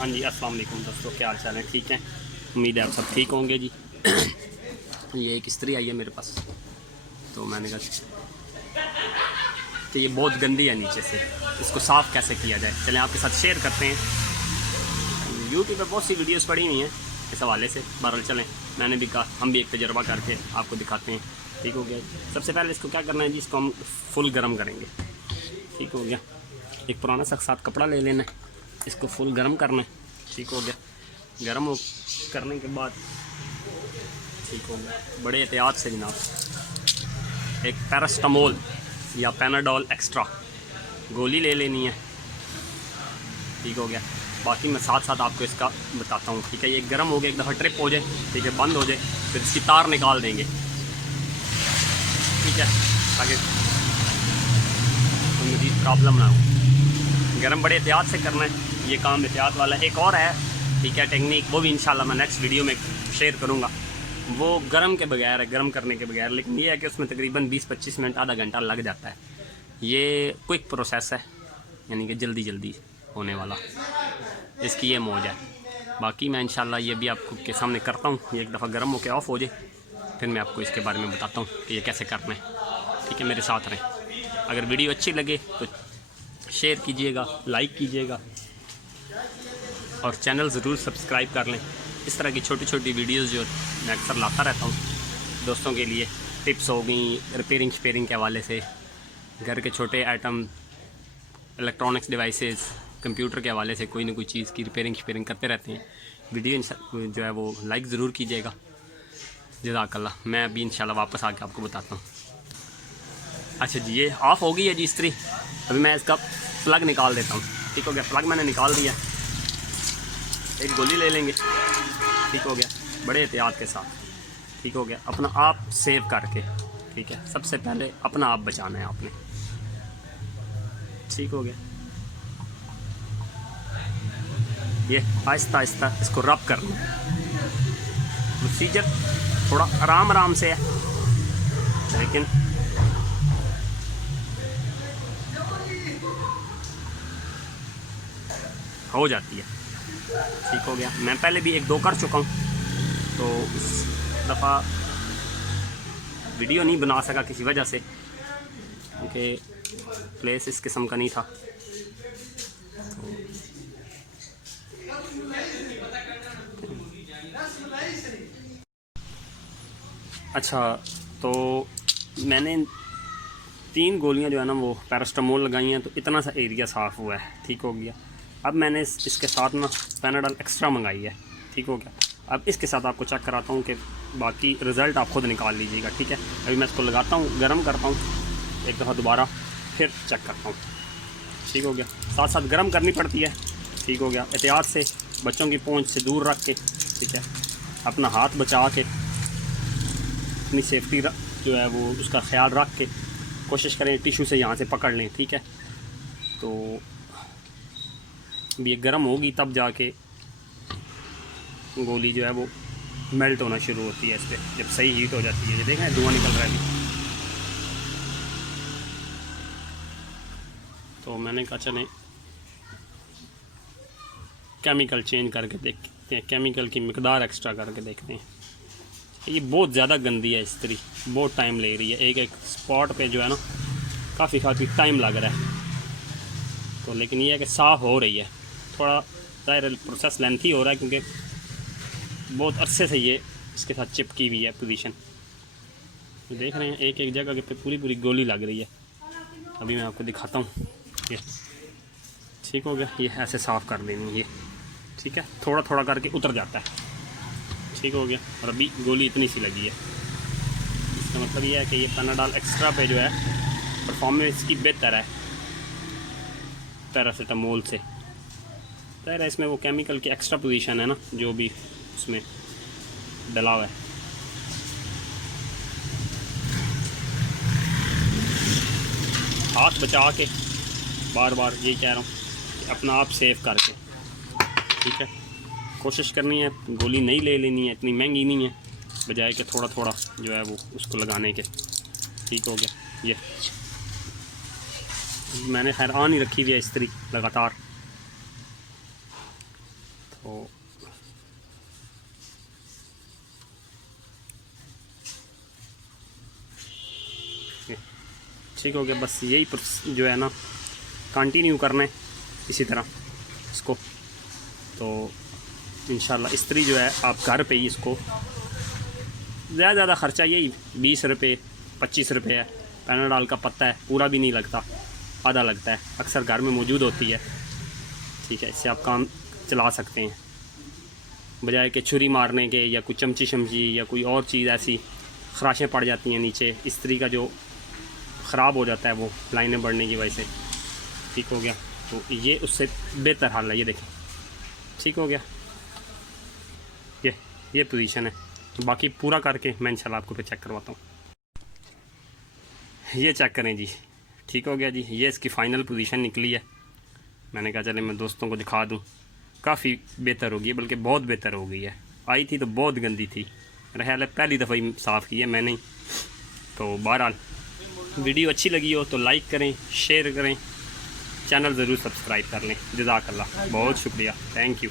हाँ जी, अस्सलाम वालेकुम दोस्तों, क्या हाल चाल है? ठीक है, उम्मीद है आप सब ठीक होंगे जी। ये एक इस्त्री आई है मेरे पास, तो मैंने कहा कि ये बहुत गंदी है नीचे से, इसको साफ़ कैसे किया जाए, चलें आपके साथ शेयर करते हैं। यूट्यूब पे बहुत सी वीडियोस पड़ी हुई हैं इस हवाले से, बहरहाल चलें, मैंने भी कहा हम भी एक तजर्बा करके आपको दिखाते हैं। ठीक हो गया। सबसे पहले इसको क्या करना है जी, इसको हम फुल गर्म करेंगे। ठीक हो गया। एक पुराना सा साथ कपड़ा ले लेना है, इसको फुल गर्म करना है। ठीक हो गया। गर्म हो करने के बाद ठीक हो गया, बड़े एहतियात से जनाब एक पैरास्टामोल या पैनाडोल एक्स्ट्रा गोली ले लेनी है। ठीक हो गया। बाकी मैं साथ साथ आपको इसका बताता हूँ। ठीक है, ये गर्म हो गया, एक दफ़ा ट्रिप हो जाए, ठीक है, बंद हो जाए, फिर इसकी तार निकाल देंगे। ठीक है, ताकि कोई मज़ीद प्रॉब्लम ना हो। गर्म बड़े एहतियात से करना है, ये काम एहतियात वाला है। एक और है, ठीक है, टेक्निक, वो भी इंशाल्लाह मैं नेक्स्ट वीडियो में शेयर करूँगा। वो गर्म के बगैर है, गर्म करने के बगैर, लेकिन ये है कि उसमें तकरीबन 20-25 मिनट, आधा घंटा लग जाता है। ये क्विक प्रोसेस है, यानी कि जल्दी जल्दी होने वाला, इसकी ये मौज है। बाकी मैं इंशाल्लाह ये भी आपको के सामने करता हूँ। ये एक दफ़ा गर्म होकर ऑफ़ हो जाए, फिर मैं आपको इसके बारे में बताता हूँ कि ये कैसे करना है। ठीक है, मेरे साथ रहें। अगर वीडियो अच्छी लगे तो शेयर कीजिएगा, लाइक कीजिएगा और चैनल ज़रूर सब्सक्राइब कर लें। इस तरह की छोटी छोटी वीडियोज़ जो मैं अक्सर लाता रहता हूँ दोस्तों के लिए, टिप्स हो गई रिपेयरिंग शेयरिंग के हवाले से, घर के छोटे आइटम, इलेक्ट्रॉनिक्स डिवाइसेस, कंप्यूटर के हवाले से कोई ना कोई चीज़ की रिपेयरिंग शेयरिंग करते रहते हैं। वीडियो जो है वो लाइक ज़रूर कीजिएगा। जज़ाकल्लाह। मैं अभी इंशाल्लाह वापस आके आपको बताता हूँ। अच्छा जी, ये ऑफ़ हो गई है जी इस्त्री। अभी मैं इसका प्लग निकाल देता हूँ। ठीक हो गया, प्लग मैंने निकाल दिया। एक गोली ले लेंगे। ठीक हो गया, बड़े एहतियात के साथ। ठीक हो गया, अपना आप सेव करके। ठीक है, सबसे पहले अपना आप बचाना है आपने। ठीक हो गया। ये आहिस्ता आहिस्ता इसको रब करना है। प्रोसीजर थोड़ा आराम आराम से है, लेकिन हो जाती है। ठीक हो गया। मैं पहले भी 1-2 कर चुका हूँ, तो इस दफ़ा वीडियो नहीं बना सका किसी वजह से, क्योंकि प्लेस इस किस्म का नहीं था। अच्छा, तो मैंने 3 गोलियां जो है ना वो पैरास्टामोल लगाई हैं, तो इतना सा एरिया साफ़ हुआ है। ठीक हो गया। अब मैंने इसके साथ ना पैनाडोल एक्स्ट्रा मंगाई है। ठीक हो गया। अब इसके साथ आपको चेक कराता हूँ कि बाकी रिज़ल्ट आप ख़ुद निकाल लीजिएगा। ठीक है, अभी मैं इसको लगाता हूँ, गर्म करता हूँ, एक दफ़ा दोबारा फिर चेक करता हूँ। ठीक हो गया। साथ साथ गर्म करनी पड़ती है। ठीक हो गया, एहतियात से, बच्चों की पहुँच से दूर रख के। ठीक है, अपना हाथ बचा के, अपनी सेफ्टी जो है वो उसका ख्याल रख के कोशिश करें टिशू से यहाँ से पकड़ लें। ठीक है, तो ये गर्म होगी तब जाके गोली जो है वो मेल्ट होना शुरू होती है इस पर, जब सही हीट हो जाती है। ये देखें धुआं निकल रहा है। तो मैंने कहा चलें केमिकल चेंज करके देखते हैं, केमिकल की मिकदार एक्स्ट्रा करके देखते हैं। ये बहुत ज़्यादा गंदी है इस्त्री, बहुत टाइम ले रही है। एक एक स्पॉट पे जो है ना काफ़ी टाइम लग रहा है, तो लेकिन ये है कि साफ़ हो रही है। थोड़ा ज़ाहिर प्रोसेस लेंथी हो रहा है, क्योंकि बहुत अरसे से ये इसके साथ चिपकी हुई है पोजीशन। देख रहे हैं एक एक जगह पे पूरी पूरी गोली लग रही है। अभी मैं आपको दिखाता हूँ। ये ठीक हो गया, ये ऐसे साफ़ कर देनी है। ठीक है, थोड़ा थोड़ा करके उतर जाता है। ठीक हो गया। और अभी गोली इतनी सी लगी है, इसका मतलब ये है कि ये पैनाडोल एक्स्ट्रा पे जो है परफॉर्मेंस की बेहतर है पैरासीटामोल से। ज़ाहिर है इसमें वो केमिकल की एक्स्ट्रा पोजीशन है ना, जो भी उसमें डला हुआ है। हाथ बचा के, बार बार यही कह रहा हूँ कि अपना आप सेव करके। ठीक है, कोशिश करनी है गोली नहीं ले लेनी है, इतनी महंगी नहीं है, बजाय कि थोड़ा थोड़ा जो है वो उसको लगाने के। ठीक हो गया। ये मैंने खैर ऑन ही रखी हुई है इस्त्री लगातार। तो ठीक हो गया। बस यही जो है ना कंटिन्यू करना है इसी तरह इसको। तो इंशाल्लाह इस्त्री जो है आप घर पे ही इसको, ज़्यादा ख़र्चा यही 20 रुपये 25 रुपये है। पैनाडॉल का पत्ता है, पूरा भी नहीं लगता, आधा लगता है, अक्सर घर में मौजूद होती है। ठीक है, इससे आप काम चला सकते हैं बजाय के छुरी मारने के, या कोई चमची शमची या कोई और चीज़ ऐसी खराशें पड़ जाती हैं नीचे। इस्त्री का जो ख़राब हो जाता है वो लाइनें बढ़ने की वजह से। ठीक हो गया, तो ये उससे बेहतर हाल है। ये देखें, ठीक हो गया। ये पोजीशन है। तो बाकी पूरा करके मैं इंशाल्लाह आपको फिर चेक करवाता हूँ। ये चेक करें जी, ठीक हो गया जी। ये इसकी फ़ाइनल पोजीशन निकली है। मैंने कहा चले मैं दोस्तों को दिखा दूँ, काफ़ी बेहतर होगी, बल्कि बहुत बेहतर हो गई है। आई थी तो बहुत गंदी थी, मेरा ख्याल है पहली दफ़ा ही साफ़ की है मैंने। तो बहरहाल वीडियो अच्छी लगी हो तो लाइक करें, शेयर करें, चैनल ज़रूर सब्सक्राइब कर लें। जज़ाकल्लाह, बहुत शुक्रिया, थैंक यू।